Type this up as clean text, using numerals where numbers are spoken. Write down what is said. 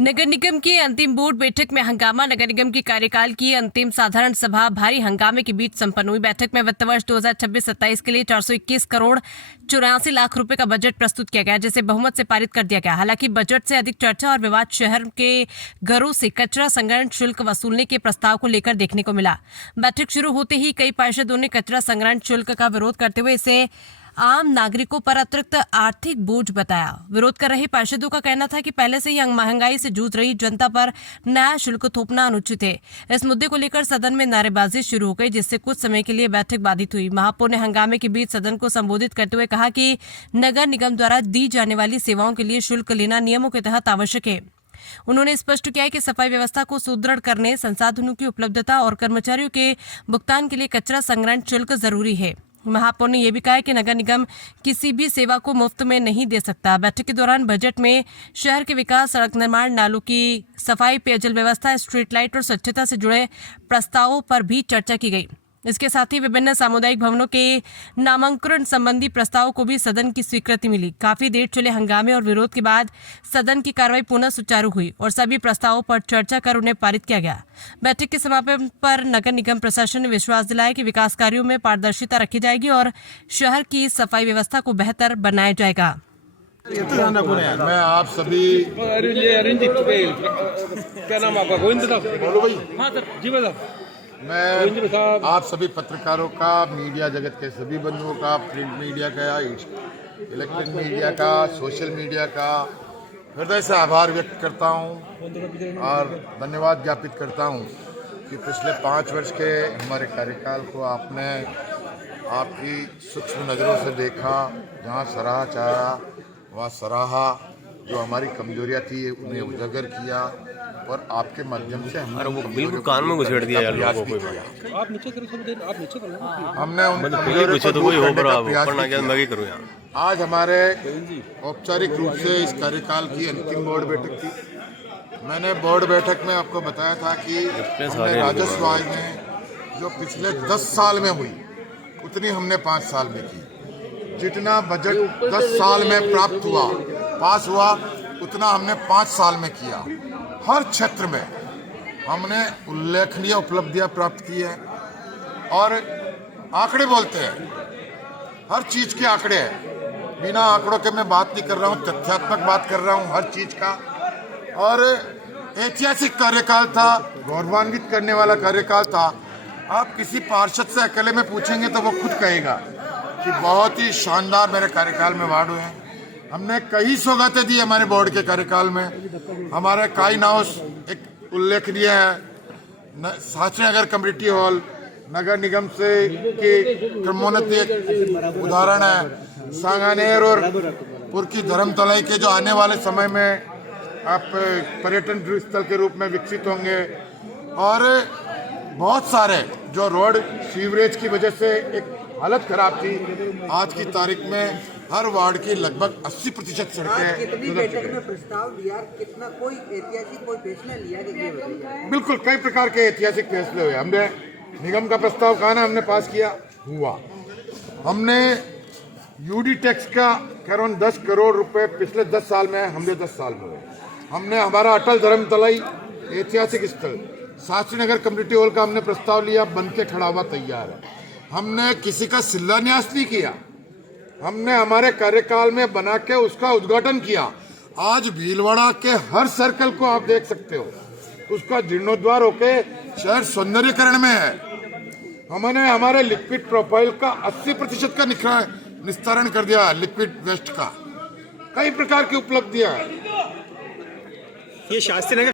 नगर निगम की अंतिम बोर्ड बैठक में हंगामा। नगर निगम की कार्यकाल की अंतिम साधारण सभा भारी हंगामे के बीच संपन्न हुई। बैठक में वित्त वर्ष 2026-27 के लिए 421 करोड़ 84 लाख रुपए का बजट प्रस्तुत किया गया, जिसे बहुमत से पारित कर दिया गया। हालांकि बजट से अधिक चर्चा और विवाद शहर के घरों से कचरा संग्रहण शुल्क वसूलने के प्रस्ताव को लेकर देखने को मिला। बैठक शुरू होते ही कई पार्षदों ने कचरा संग्रहण शुल्क का विरोध करते हुए इसे आम नागरिकों पर अतिरिक्त आर्थिक बोझ बताया। विरोध कर रहे पार्षदों का कहना था कि पहले से ही महंगाई से जूझ रही जनता पर नया शुल्क थोपना अनुचित है। इस मुद्दे को लेकर सदन में नारेबाजी शुरू हो गई, जिससे कुछ समय के लिए बैठक बाधित हुई। महापौर ने हंगामे के बीच सदन को संबोधित करते हुए कहा कि नगर निगम द्वारा दी जाने वाली सेवाओं के लिए शुल्क लेना नियमों के तहत आवश्यक है। उन्होंने स्पष्ट किया कि सफाई व्यवस्था को सुदृढ़ करने, संसाधनों की उपलब्धता और कर्मचारियों के भुगतान के लिए कचरा संग्रहण शुल्क जरूरी है। महापौर ने यह भी कहा कि नगर निगम किसी भी सेवा को मुफ्त में नहीं दे सकता। बैठक के दौरान बजट में शहर के विकास, सड़क निर्माण, नालों की सफाई, पेयजल व्यवस्था, स्ट्रीट लाइट और स्वच्छता से जुड़े प्रस्तावों पर भी चर्चा की गई। इसके साथ ही विभिन्न सामुदायिक भवनों के नामांकन संबंधी प्रस्तावों को भी सदन की स्वीकृति मिली। काफी देर चले हंगामे और विरोध के बाद सदन की कार्रवाई पुनः सुचारू हुई और सभी प्रस्तावों पर चर्चा कर उन्हें पारित किया गया। बैठक के समापन पर नगर निगम प्रशासन ने विश्वास दिलाया कि विकास कार्यों में पारदर्शिता रखी जाएगी और शहर की सफाई व्यवस्था को बेहतर बनाया जाएगा। मैं आप सभी क्या नाम आपका? गोविंद साहब। बोलो भाई। हाँ सर जी बता। मैं आप सभी पत्रकारों का, मीडिया जगत के सभी बंधुओं का, प्रिंट मीडिया का, इलेक्ट्रॉनिक मीडिया का, सोशल मीडिया का हृदय से आभार व्यक्त करता हूं और धन्यवाद ज्ञापित करता हूं कि पिछले 5 वर्ष के हमारे कार्यकाल को आपने आपकी सूक्ष्म नज़रों से देखा, जहां सराहा चाहा वहाँ सराहा, जो हमारी कमजोरियां थी उन्हें उजागर किया और आपके माध्यम से हमने बिल्कुल कान में घुसेड़ दिया यार लोगों को। आप नीचे करो, आप नीचे करो। हमने आज हमारे औपचारिक रूप से इस कार्यकाल की अंतिम बोर्ड बैठक थी। मैंने बोर्ड बैठक में आपको बताया था कि हमने राजस्व आय में जो पिछले 10 साल में हुई उतनी हमने 5 साल में की। जितना बजट 10 साल में प्राप्त हुआ, पास हुआ, उतना हमने 5 साल में किया। हर क्षेत्र में हमने उल्लेखनीय उपलब्धियां प्राप्त की है और आंकड़े बोलते हैं, हर चीज के आंकड़े हैं। बिना आंकड़ों के मैं बात नहीं कर रहा हूं, तथ्यात्मक बात कर रहा हूं हर चीज का। और ऐतिहासिक कार्यकाल था, गौरवान्वित करने वाला कार्यकाल था। आप किसी पार्षद से अकेले में पूछेंगे तो वो खुद कहेगा कि बहुत ही शानदार मेरे कार्यकाल में वार्ड हुए हैं। हमने कई सौगातें दी हमारे बोर्ड के कार्यकाल में। हमारे काइन हाउस एक उल्लेखनीय है, शास्त्री नगर कम्युनिटी हॉल नगर निगम से की क्रमोन्नति एक उदाहरण है। सांगानेर और पुर की धर्मतलाई के जो आने वाले समय में आप पर्यटन स्थल के रूप में विकसित होंगे। और बहुत सारे जो रोड सीवरेज की वजह से एक हालत खराब थी, आज की तारीख में हर वार्ड की लगभग 80% सड़कें। कितनी बैठक में प्रस्ताव दिया, कितना कोई ऐतिहासिक कोई फैसला लिया? बिल्कुल कई प्रकार के ऐतिहासिक फैसले हुए। हमने निगम का प्रस्ताव कहा ना, हमने पास किया, हुआ। हमने यूडी टैक्स का करीबन 10 करोड़ रुपए पिछले 10 साल में, हमने 10 साल में हुए। हमने हमारा अटल धर्मतलाई ऐतिहासिक स्थल शास्त्री नगर कम्युनिटी हॉल का हमने प्रस्ताव लिया, बन के खड़ा हुआ तैयार है। हमने किसी का शिलान्यास नहीं किया, हमने हमारे कार्यकाल में बना के उसका उद्घाटन किया। आज भीलवाड़ा के हर सर्कल को आप देख सकते हो, उसका जीर्णोद्वार होके शहर सौंदर्यीकरण में है। हमने हमारे लिक्विड प्रोफाइल का 80% का निस्तारण कर दिया, लिक्विड वेस्ट का। कई प्रकार की उपलब्धियां हैं। ये शास्त्री नगर